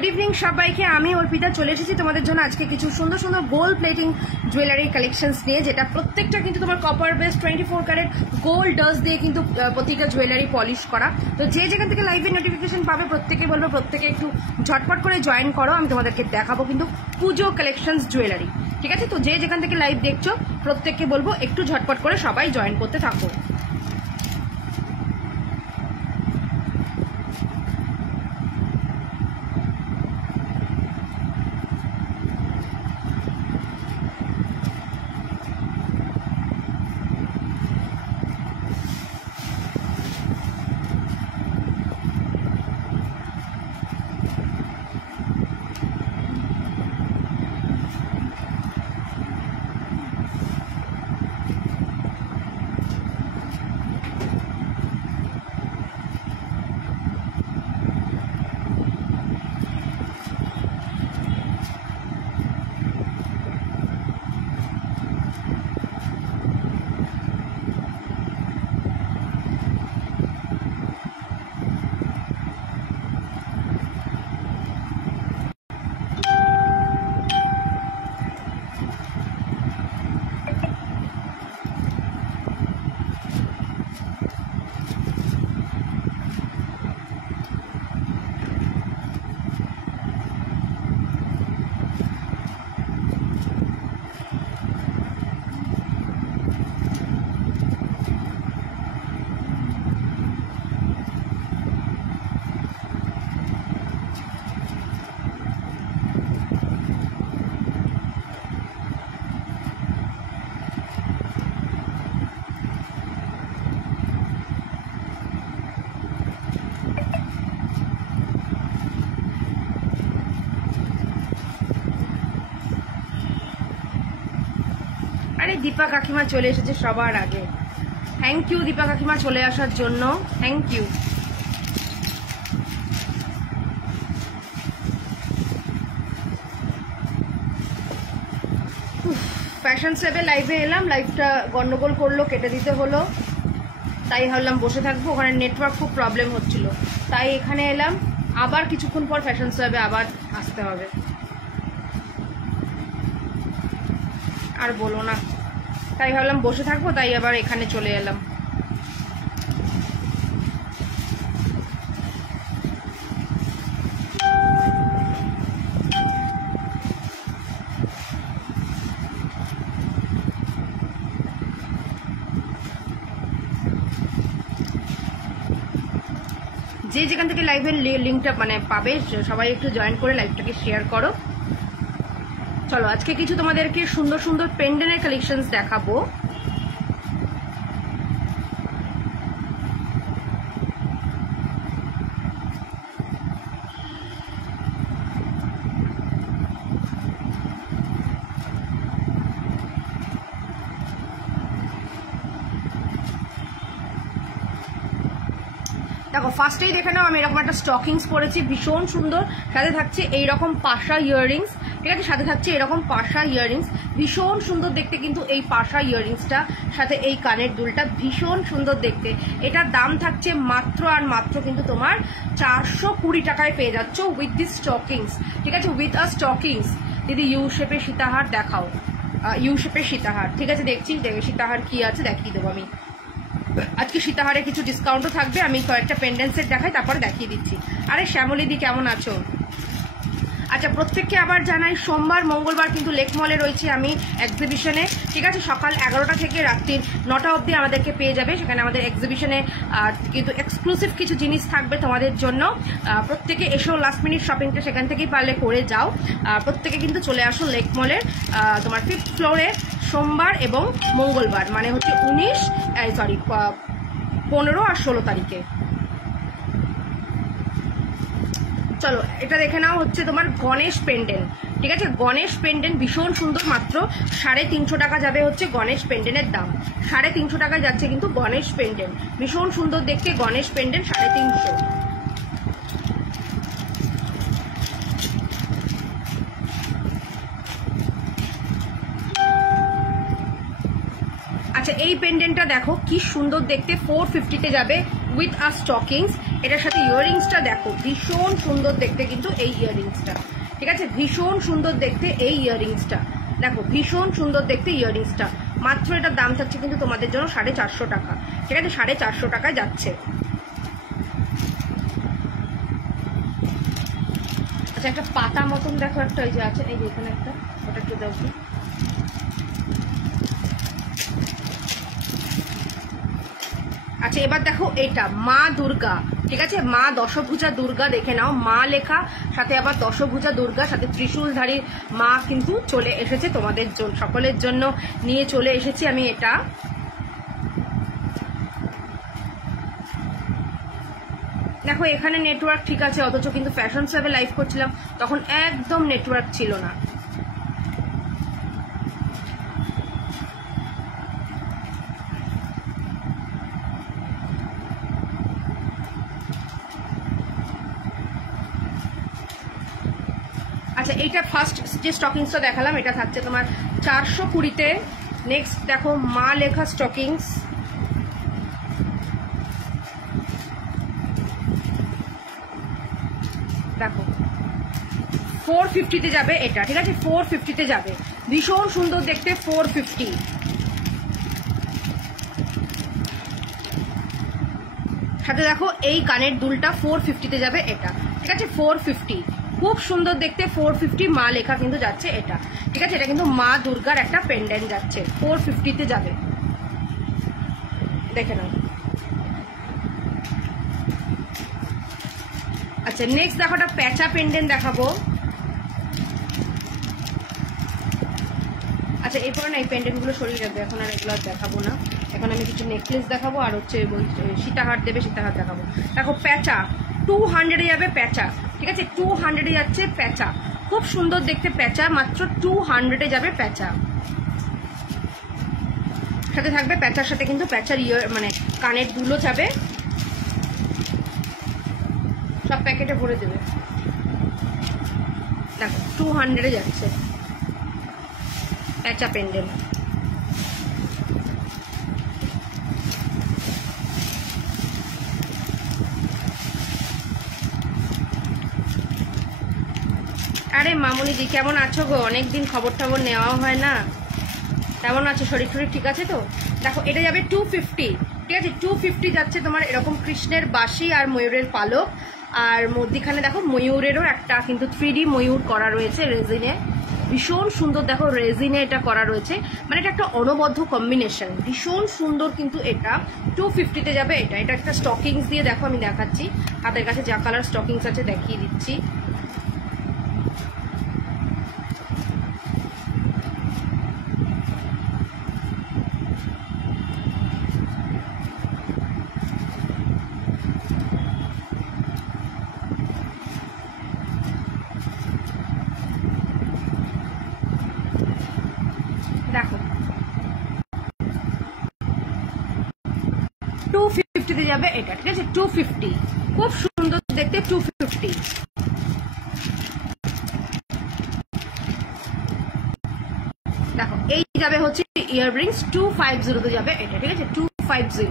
Good evening সবাইকে। আমি অর্পিতা চলে এসেছি তোমাদের জন্য আজকে কিছু সুন্দর সুন্দর গোল্ড প্লেটিং জুয়েলারি কালেকশনস নিয়ে, যেটা প্রত্যেকটা কিন্তু তোমার copper base 24 carat gold dust দিয়ে কিন্তু প্রত্যেকটা জুয়েলারি পলিশ করা। তো যে যেখান থেকে লাইভের নোটিফিকেশন পাবে প্রত্যেকে বলবো প্রত্যেকে একটু ঝটপট করে জয়েন করো। আমি তোমাদেরকে দেখাবো কিন্তু পুজো কালেকশনস জুয়েলারি, ঠিক আছে? তো যে যেখান থেকে লাইভ দেখছো প্রত্যেককে বলবো একটু ঝটপট করে সবাই জয়েন করতে থাকো। আরে দীপা কাকিমা চলে এসেছে সবার আগে। থ্যাংক ইউ দীপা কাকিমা চলে আসার জন্য, থ্যাংক ইউ। ফ্যাশন স্ল্যাবে লাইভে এলাম, লাইভটা গন্ডগোল করলো, কেটে দিতে হলো, তাই ভাবলাম বসে থাকবো। ওখানে নেটওয়ার্ক খুব প্রবলেম হচ্ছিল, তাই এখানে এলাম। আবার কিছুক্ষণ পর ফ্যাশন স্ল্যাবে আবার আসতে হবে, আর বলো না, তাই ভাবলাম বসে থাকবো, তাই আবার এখানে চলে এলাম। যে যেখান থেকে লাইভের লিঙ্কটা পাবে সবাই একটু জয়েন করে লাইভটাকে শেয়ার করো। চলো আজকে কিছু তোমাদেরকে সুন্দর সুন্দর পেন্ডেন্টের কালেকশনস দেখাবো। দেখো ফার্স্টেই দেখে নাও, আমি এরকম একটা স্টকিংস পরেছি, ভীষণ সুন্দর। সাথে থাকছে এইরকম পাশা ইয়াররিংস, ঠিক আছে? সাথে থাকছে এরকম পাশা ইয়াররিংস, ভীষণ সুন্দর দেখতে কিন্তু এই পাশা ইয়াররিংসটা, সাথে এই কানের দুলটা ভীষণ সুন্দর দেখতে। এটার দাম থাকছে মাত্র আর মাত্র কিন্তু তোমার 420 টাকায় পেয়ে যাচ্ছ উইথ দিস স্টকিংস, ঠিক আছে? With a stockings. দিদি ইউ শেপের সীতাহার দেখাও, ইউ শেপের সীতাহার, ঠিক আছে? দেখছি সীতাহার কি আছে দেখিয়ে দেবো আমি। আজকে সীতাহারে কিছু ডিসকাউন্টও থাকবে, আমি কয়েকটা পেন্ডেন্ট সেট দেখাই তারপরে দেখিয়ে দিচ্ছি। আরে শ্যামলিদি কেমন আছো? আচ্ছা প্রত্যেককে আবার জানাই, সোমবার মঙ্গলবার কিন্তু লেক মলে রয়েছে আমি এক্সিবিশনে, ঠিক আছে? সকাল 11টা থেকে রাত্রির 9টা অবধি আমাদেরকে পেয়ে যাবে সেখানে। আমাদের এক্সিবিশনে কিন্তু এক্সক্লুসিভ কিছু জিনিস থাকবে তোমাদের জন্য। প্রত্যেকে এসো, লাস্ট মিনিট শপিংটা সেখান থেকেই পারলে করে যাও। প্রত্যেকে কিন্তু চলে আসো লেক মলের তোমার 5th ফ্লোরে সোমবার এবং মঙ্গলবার, মানে হচ্ছে 15 আর 16 তারিখে। চলো এটা দেখে নাও, হচ্ছে তোমার গণেশ পেন্ডেন্ট, ঠিক আছে? গণেশ পেন্ডেন্ট ভীষণ সুন্দর, মাত্র 350 টাকা যাবে হচ্ছে গণেশ পেন্ডেন্টের দাম। 350 টাকায় যাচ্ছে কিন্তু গণেশ পেন্ডেন্ট, ভীষণ সুন্দর দেখতে গণেশ পেন্ডেন্ট 350। আচ্ছা এই পেন্ডেন্টটা দেখো কি সুন্দর দেখতে, 450 তে যাবে। With a stockings. এটার সাথে ইয়াররিংসটা দেখো ভীষণ সুন্দর দেখতে কিন্তু এই ইয়াররিংসটা, ঠিক আছে, ভীষণ সুন্দর দেখতে এই ইয়াররিংসটা, দেখো ভীষণ সুন্দর দেখতে ইয়াররিংসটা। মাত্র এটার দাম চাচ্ছে কিন্তু তোমাদের জন্য 450 টাকা, ঠিক আছে, 450 টাকায় যাচ্ছে। আচ্ছা একটা পাতা মতন দেখো একটা ওই যে আছে, এই যে এখানে একটা, ওটা একটু দেখো। আচ্ছা এবার দেখো এইটা মা দুর্গা, ঠিক আছে, মা দশভুজা দুর্গা, দেখে নাও মা লেখা, সাথে আবার দশভুজা দুর্গা, সাথে ত্রিশূলধারী মা কিন্তু চলে এসেছে তোমাদের জন্য, সকলের জন্য নিয়ে চলে এসেছি আমি এটা। দেখো এখানে নেটওয়ার্ক ঠিক আছে, অথচ কিন্তু ফ্যাশন শোয়ে লাইভ করছিলাম তখন একদম নেটওয়ার্ক ছিল না। আচ্ছা এইটা ফার্স্ট যে স্টকিংসটা দেখালাম এটা থাকছে তোমার 420-তে। নেক্সট দেখো মা লেখা স্টকিংস, দেখো 450-তে যাবে এটা, ঠিক আছে, 450-তে যাবে, ভীষণ সুন্দর দেখতে 450। সাথে দেখো এই কানের দুলটা 450-তে যাবে এটা, ঠিক আছে, 450, খুব সুন্দর দেখতে 450 মা লেখা কিন্তু যাচ্ছে এটা, ঠিক আছে, এটা কিন্তু মা দুর্গার একটা পেন্ডেন্ট যাচ্ছে, 450-তে যাবে, দেখে নাও। আচ্ছা নেক্সট দেখো একটা প্যাঁচা পেন্ডেন্ট দেখাবো। আচ্ছা এরপরে না এই পেন্ডেন্টগুলো সরিয়ে রাখবে, এখন আর এগুলো দেখাবো না, এখন আমি কিছু নেকলেস দেখাবো আর হচ্ছে সীতাহার দেবে, সীতাহার দেখাবো। দেখো প্যাঁচা 200-এ যাবে প্যাঁচা, ঠিক আছে, 200-এ যাচ্ছে প্যাঁচা, খুব সুন্দর দেখতে প্যাঁচা, মাত্র 200-এ যাবে প্যাঁচা। সাথে থাকবে প্যাঁচার সাথে কিন্তু প্যাঁচার মানে কানের দুলও যাবে, সব প্যাকেটে ভরে দেবে। দেখো 200-এ যাচ্ছে প্যাঁচা পেন্ডেন্ট। আরে মামুনিজি কেমন আছো গো, অনেকদিন খবর টবর নেওয়াও হয় না, কেমন আছো, শরীর টরীর ঠিক আছে তো? দেখো এটা যাবে 250, ঠিক আছে, 250 যাচ্ছে তোমার এরকম কৃষ্ণের বাঁশি আর ময়ূরের পালক, আর মধ্যিখানে দেখো ময়ূরেরও একটা কিন্তু 3D ময়ূর করা রয়েছে রেজিনে, ভীষণ সুন্দর দেখো রেজিনে এটা করা রয়েছে, মানে এটা একটা অনবদ্য কম্বিনেশন, ভীষণ সুন্দর কিন্তু এটা 250-তে যাবে এটা। এটা একটা স্টকিংস দিয়ে দেখো আমি দেখাচ্ছি, হাতের কাছে যা কালার স্টকিংস আছে দেখিয়ে দিচ্ছি। দেখো 250-তে যাবে এটা, ঠিক আছে, 250, খুব সুন্দর দেখতে 250। দেখো এই যাবে হচ্ছে ইয়াররিংস 250-তে যাবে এটা, ঠিক আছে, 250।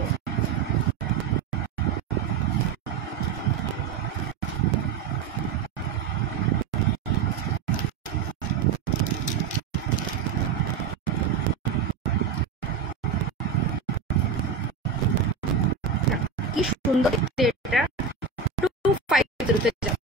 কি সুন্দর দেখতে এটা 250-তে যাবে।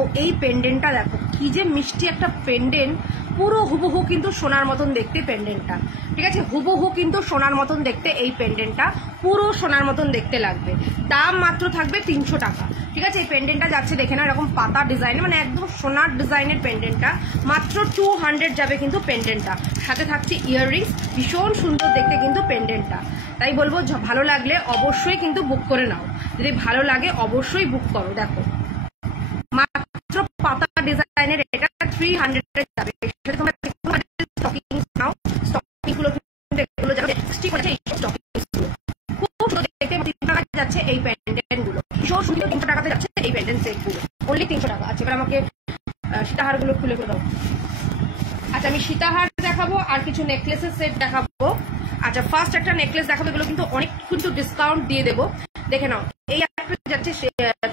দেখো এই পেন্ডেন্টটা দেখো কি যে মিষ্টি একটা পেন্ডেন্ট, পুরো হুবহু কিন্তু সোনার মতন দেখতে পেন্ডেন্টটা, ঠিক আছে, হুবহু কিন্তু সোনার মতন দেখতে এই পেন্ডেন্টটা, পুরো সোনার মতন দেখতে লাগবে। দাম মাত্র থাকবে 300 টাকা, ঠিক আছে। এই পেন্ডেন্টটা যাচ্ছে দেখে না, এরকম পাতা ডিজাইনের, মানে একদম সোনার ডিজাইনের পেন্ডেন্টটা, মাত্র 200 যাবে কিন্তু পেন্ডেন্টটা। সাথে থাকছে ইয়াররিংস, ভীষণ সুন্দর দেখতে কিন্তু পেন্ডেন্টটা। তাই বলবো ভালো লাগলে অবশ্যই কিন্তু বুক করে নাও, যদি ভালো লাগে অবশ্যই বুক করো। দেখো মাত্র পাতা ডিজাইনের এটা 300 যাবে। তোমরা স্টকিংস নাও, স্টকিং গুলো এগুলো যাবে 60 করে এই স্টকিংস গুলো, খুব সুন্দর দেখতে 300 টাকা যাচ্ছে এই পেন্ডেন্ট গুলো, ভীষণ সুন্দর 300 টাকাতে যাচ্ছে এই পেন্ডেন্ট সেট গুলো, অনলি 300 টাকা। আচ্ছা এবার আমাকে সীতাহার গুলো খুলে দাও। আচ্ছা আমি সীতাহার দেখাবো আর কিছু নেকলেসের সেট দেখাবো। আচ্ছা ফার্স্ট একটা নেকলেস দেখাবো, এগুলো কিন্তু অনেক কিন্তু ডিসকাউন্ট দিয়ে দেবো, দেখে নাও। এই একটা যাচ্ছে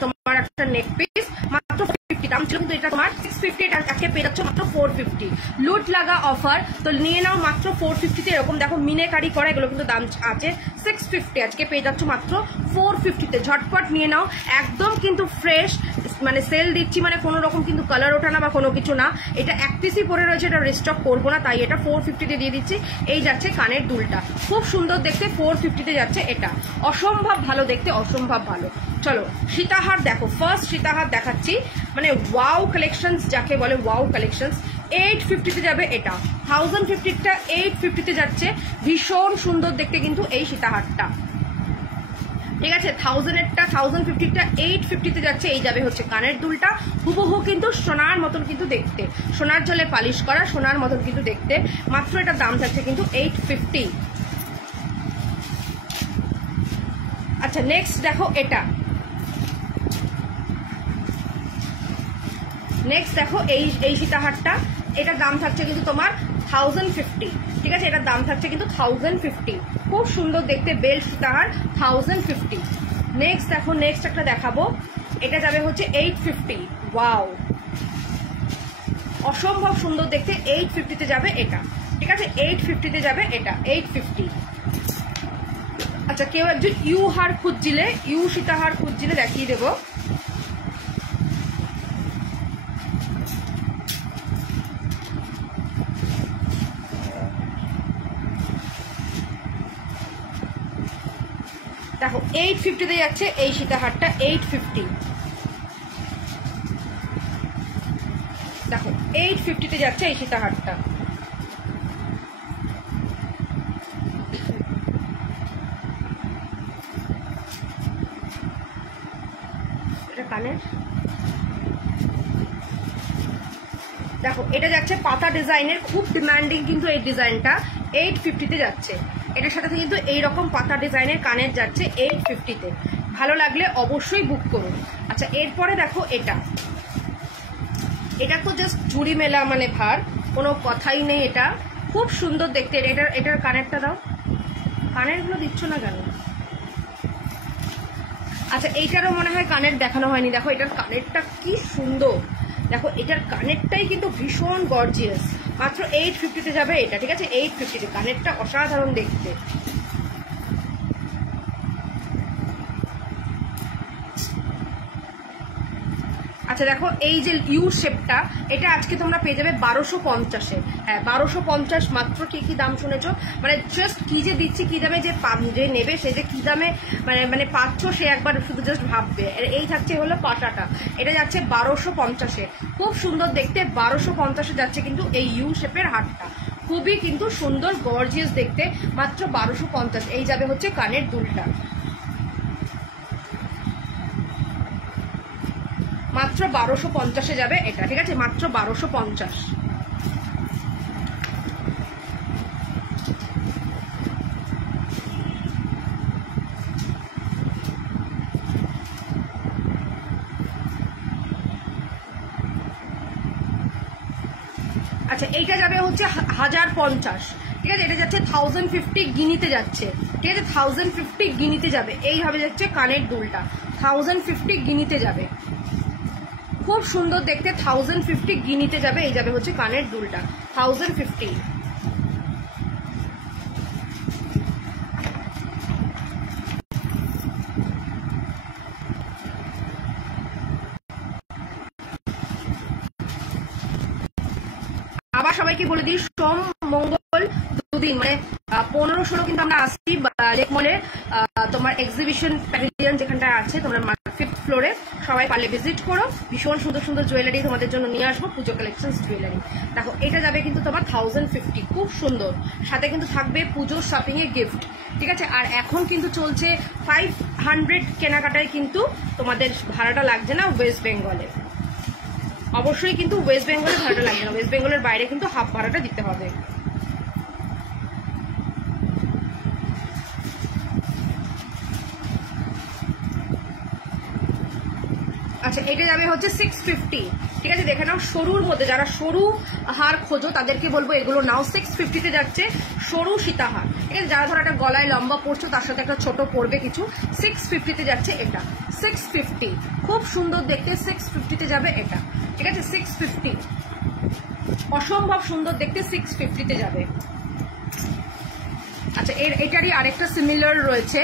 তোমার একটা নেক পিস মাত্র 450, দাম ছিল কিন্তু এটা তোমার 650, এটা আজকে পেয়ে যাচ্ছ মাত্র 450, লুট লাগা অফার, তো নিয়ে নাও মাত্র 450-তে। এরকম দেখো মিনেকারি করা, এগুলো কিন্তু দাম আছে 650, আজকে পেয়ে যাচ্ছ মাত্র 450-তে। ঝটপট নিয়ে নাও, একদম কিন্তু ফ্রেশ, মানে সেল দিচ্ছি মানে কোনো রকম কিন্তু কালার ওঠা না বা কোনো কিছু না, এটা এক পিসই পরে রয়েছে, এটা রিস্টক করবো না, তাই এটা 450-তে দিয়ে দিচ্ছি। এই যাচ্ছে কানের দুলটা, খুব সুন্দর দেখতে, 450-তে যাচ্ছে এটা, অসম্ভব ভালো দেখতে, অসম্ভব ভালো। চলো সীতাহার দেখো, ফার্স্ট সীতাহার দেখাচ্ছি, মানে ওয়াও কালেকশনস যাকে বলে, ওয়াও কালেকশনস। 850-তে যাবে এটা, 1050-টা 850-তে যাচ্ছে, ভীষণ সুন্দর দেখতে কিন্তু এই সীতাহারটা, ঠিক আছে। 1000-এরটা 1050-টা 850-তে যাচ্ছে, এই যাবে হচ্ছে কানের দুলটা, হুবহু কিন্তু সোনার মতন কিন্তু দেখতে, সোনার জলে পালিশ করা, সোনার মতন কিন্তু দেখতে, মাত্র এটার দাম যাচ্ছে কিন্তু 850। আচ্ছা নেক্সট দেখো এটা, নেক্সট দেখো এই সীতাহারটা, এটার দাম থাকছে কিন্তু তোমার 1050, ঠিক আছে, এটার দাম থাকছে কিন্তু 1050, খুব সুন্দর দেখতে বেল সীতাহার 1050। নেক্সট দেখো, নেক্সট একটা দেখাবো, এটা যাবে হচ্ছে 850, ওয়াও অসম্ভব সুন্দর দেখতে, 850-তে যাবে এটা, ঠিক আছে, 850-তে যাবে এটা, 850। আচ্ছা কেউ একজন ইউ হার খুঁজছিলে, ইউ সীতাহার খুঁজছিলে, দেখিয়ে দেবো। দেখো 850-তে যাচ্ছে এই সীতাহারটা, 850, দেখো 850-তে যাচ্ছে এই সীতাহারটা। এটা কানের, দেখো এটা যাচ্ছে পাতা ডিজাইনের, খুব ডিমান্ডিং কিন্তু এই ডিজাইনটা, 850-তে যাচ্ছে। এটার সাথে কিন্তু এইরকম পাতা ডিজাইনের কানের যাচ্ছে 850-তে, ভালো লাগলে অবশ্যই বুক করুন। আচ্ছা এরপরে দেখো এটা, এটা তো জাস্ট ঝুড়ি মেলা মানে ভার, কোনো কথাই নেই, এটা খুব সুন্দর দেখতে। এটার কানেরটা দাও, কানেরগুলো দিচ্ছ না কেন? আচ্ছা এইটারও মনে হয় কানের দেখানো হয়নি, দেখো এটার কানেরটা কি সুন্দর, দেখো এটার কানেরটাই কিন্তু ভীষণ গর্জিয়াস, মাত্র 850-তে যাবে এটা, ঠিক আছে, 850-তে, কানেরটা অসাধারণ দেখতে। আচ্ছা দেখো এই যে ইউ শেপটা, এটা আজকে তোমরা পেয়ে যাবে 1250-এ, হ্যাঁ 1250 মাত্র। কি কি দাম শুনেছো, মানে জাস্ট কি যে দিচ্ছি, কি দামে যে নেবে সে যে কি দামে মানে পাচ্ছ, সে একবার শুধু জাস্ট ভাববে। এই থাকছে হলো পাটাটা, এটা যাচ্ছে 1250-এ, খুব সুন্দর দেখতে, 1250-এ যাচ্ছে কিন্তু এই ইউ শেপের হারটা, খুবই কিন্তু সুন্দর গর্জিয়াস দেখতে, মাত্র 1250। এই যাবে হচ্ছে কানের দুলটা, মাত্র 1250-এ যাবে এটা, ঠিক আছে, মাত্র 1250। আচ্ছা এইটা যাবে হচ্ছে 1050, ঠিক আছে, এটা যাচ্ছে 1050 গিনিতে যাচ্ছে, ঠিক আছে, 1050 গিনিতে যাবে, এইভাবে যাচ্ছে কানের দুলটা, 1050 গিনিতে যাবে, খুব সুন্দর দেখতে, 1050 গিনিতে যাবে, এই যাবে হচ্ছে কানের দুলটা 1050। আবার সবাইকে বলে দিই, সোম মঙ্গল দুদিন মানে 15-16 কিন্তু আমরা আসছি লেক মলে, তোমার এক্সিবিশন প্যাভিলিয়ন যেখানটা আছে, তোমরা 5th ফ্লোরে সবাই পারলে ভিজিট করো। ভীষণ সুন্দর সুন্দর জুয়েলারি তোমাদের জন্য নিয়ে আসবো, পুজো কালেকশন জুয়েলারি। দেখো এটা যাবে কিন্তু তোমার 1050, খুব সুন্দর, সাথে কিন্তু থাকবে পুজোর শপিং এ গিফট, ঠিক আছে। আর এখন কিন্তু চলছে 500 কেনাকাটায় কিন্তু তোমাদের ভাড়াটা লাগছে না ওয়েস্ট বেঙ্গলে, অবশ্যই কিন্তু ওয়েস্ট বেঙ্গলে ভাড়াটা লাগবে না, ওয়েস্ট বেঙ্গলের বাইরে কিন্তু হাফ ভাড়াটা দিতে হবে। আচ্ছা এটা যাবে হচ্ছে 650, ঠিক আছে। দেখে নাও সরুর মধ্যে, যারা সরু হার খোঁজো তাদেরকে বলবো এগুলো নাও। 650-তে যাচ্ছে সরু সীতাহার, ঠিক আছে। যারা ধরো একটা গলায় লম্বা পড়ছো তার সাথে একটা ছোট পড়বে কিছু, 650-তে যাচ্ছে এটা। 650 খুব সুন্দর দেখতে, 650-তে যাবে এটা, ঠিক আছে। 650 অসম্ভব সুন্দর দেখতে, 650-তে যাবে। আচ্ছা এটারই আরেকটা সিমিলার রয়েছে,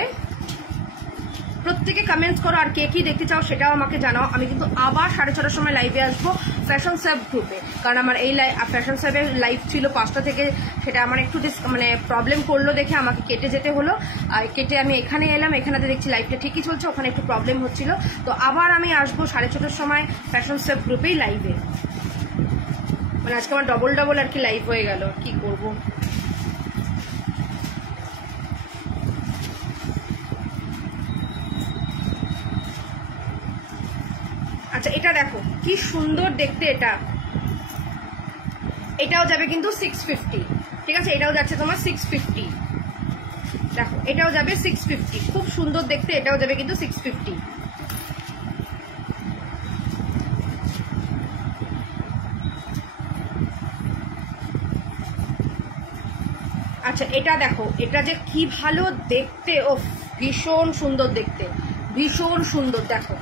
প্রত্যেকে কমেন্টস করো আর কে কি দেখতে চাও সেটাও আমাকে জানাও। আমি কিন্তু আবার 6:30টার সময় লাইভে আসবো ফ্যাশন স্যাব গ্রুপে, কারণ আমার এই ফ্যাশন স্যাবের লাইভ ছিল 5টা থেকে, সেটা আমার একটু মানে প্রবলেম করলো দেখে আমাকে কেটে যেতে হলো। আর কেটে আমি এখানে এলাম, এখানেতে দেখছি লাইভটা ঠিকই চলছে, ওখানে একটু প্রবলেম হচ্ছিল। তো আবার আমি আসবো 6:30টার সময় ফ্যাশন স্যাব গ্রুপেই লাইভে। মানে আজকে আমার ডবল আর কি লাইভ হয়ে গেল, কি করবো। আচ্ছা এটা দেখো কি সুন্দর দেখতে, এটাও যাবে কিন্তু 650, ঠিক আছে। এটাও যাচ্ছে তোমার 650, দেখো এটাও যাবে 650, খুব সুন্দর দেখতে, এটাও যাবে কিন্তু 650। আচ্ছা এটা দেখো, এটা যে কি ভালো দেখতে, ও ভীষণ সুন্দর দেখতে, ভীষণ সুন্দর, দেখো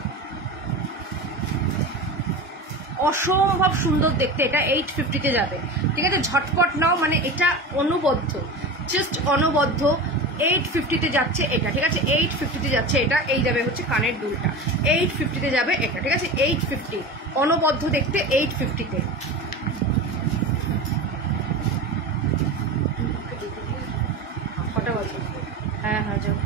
অসম্ভব সুন্দর দেখতে। এটা 850-তে যাবে, ঠিক আছে। ঝটপট নাও, মানে এটা অনবদ্য, জাস্ট অনবদ্য। 850-তে যাচ্ছে এটা, ঠিক আছে। 850-তে যাচ্ছে এটা, এই যাবে হচ্ছে কানের দুলটা, 850-তে যাবে এটা, ঠিক আছে। 850 অনবদ্য দেখতে, 850-তে। কটা বাজে? হ্যাঁ যাও।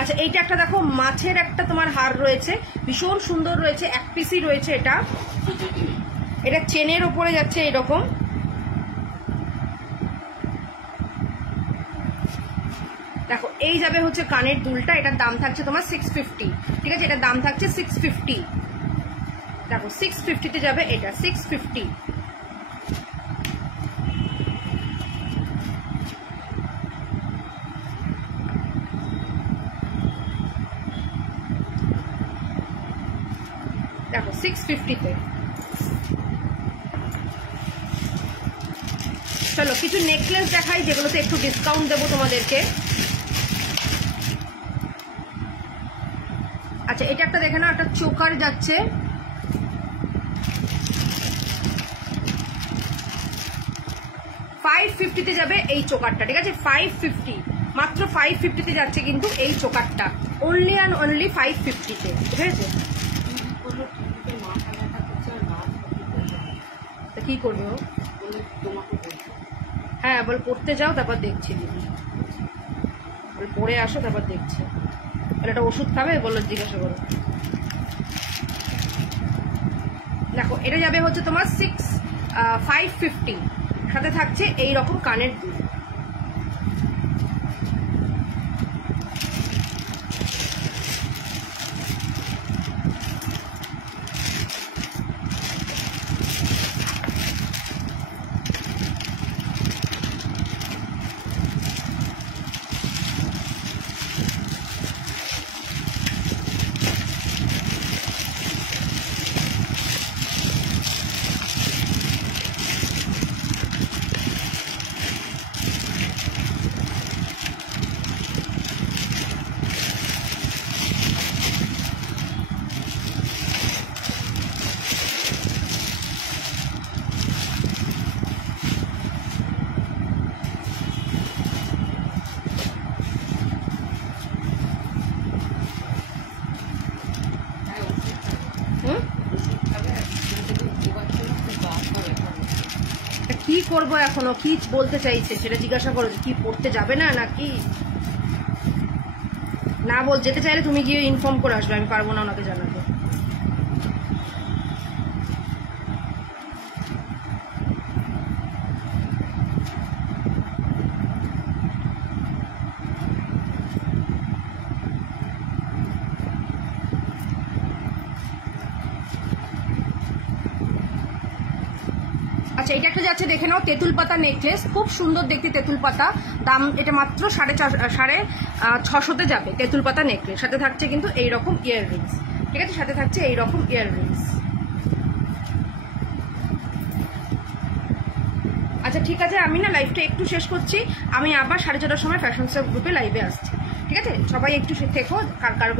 আচ্ছা এইটা একটা দেখো, মাছের একটা তোমার হার রয়েছে, ভীষণ সুন্দর রয়েছে, এক পিসই রয়েছে এটা। এটা চেনের ওপরে যাচ্ছে এরকম, দেখো এই যাবে হচ্ছে কানের দুলটা, এটার দাম থাকছে তোমার 650, ঠিক আছে। এটার দাম থাকছে 650, দেখো 650-তে যাবে এটা, 650। দেখো 650-তে। চলো কিছু নেকলেস দেখাই, যেগুলোতে একটু ডিসকাউন্ট দেবো তোমাদেরকে। আচ্ছা এটা একটা দেখে না, একটা চোকার যাচ্ছে, 550-তে যাবে এই চোকারটা, ঠিক আছে। 550, মাত্র 550-তে যাচ্ছে কিন্তু এই চোকারটা, অনলি অ্যান্ড অনলি 550-তে, ঠিক আছে। কি করবে ও? হ্যাঁ বল পড়তে যাও, তারপর দেখছি দিদি, বল পড়ে আসো তারপর দেখছি। একটা ওষুধ খাবে বলো, জিজ্ঞাসা করো। দেখো এটা যাবে হচ্ছে তোমার 550, সাথে থাকছে এই রকম কানের দুল। করব এখনো, কি বলতে চাইছে সেটা জিজ্ঞাসা করো, কি পড়তে যাবে না নাকি না? যেতে চাইলে তুমি গিয়ে ইনফর্ম করে আসবে, আমি পারবো না ওনাকে জানাতে। আচ্ছা, এটা একটা যাচ্ছে, দেখে নাও, তেঁতুল পাতা নেকলেস, খুব সুন্দর দেখতে তেঁতুল পাতা। দাম এটা মাত্র 650 যাবে তেঁতুল পাতা নেকলেস। সাথে থাকছে কিন্তু এইরকম ইয়াররিংস, ঠিক আছে? সাথে থাকছে এইরকম ইয়াররিংস। আচ্ছা ঠিক আছে, আমি না লাইভটা একটু শেষ করছি, আমি আবার 4:30টার সময় ফ্যাশন সেভ গ্রুপে লাইভে আসছি, ঠিক আছে? সবাই একটু থেকো, কার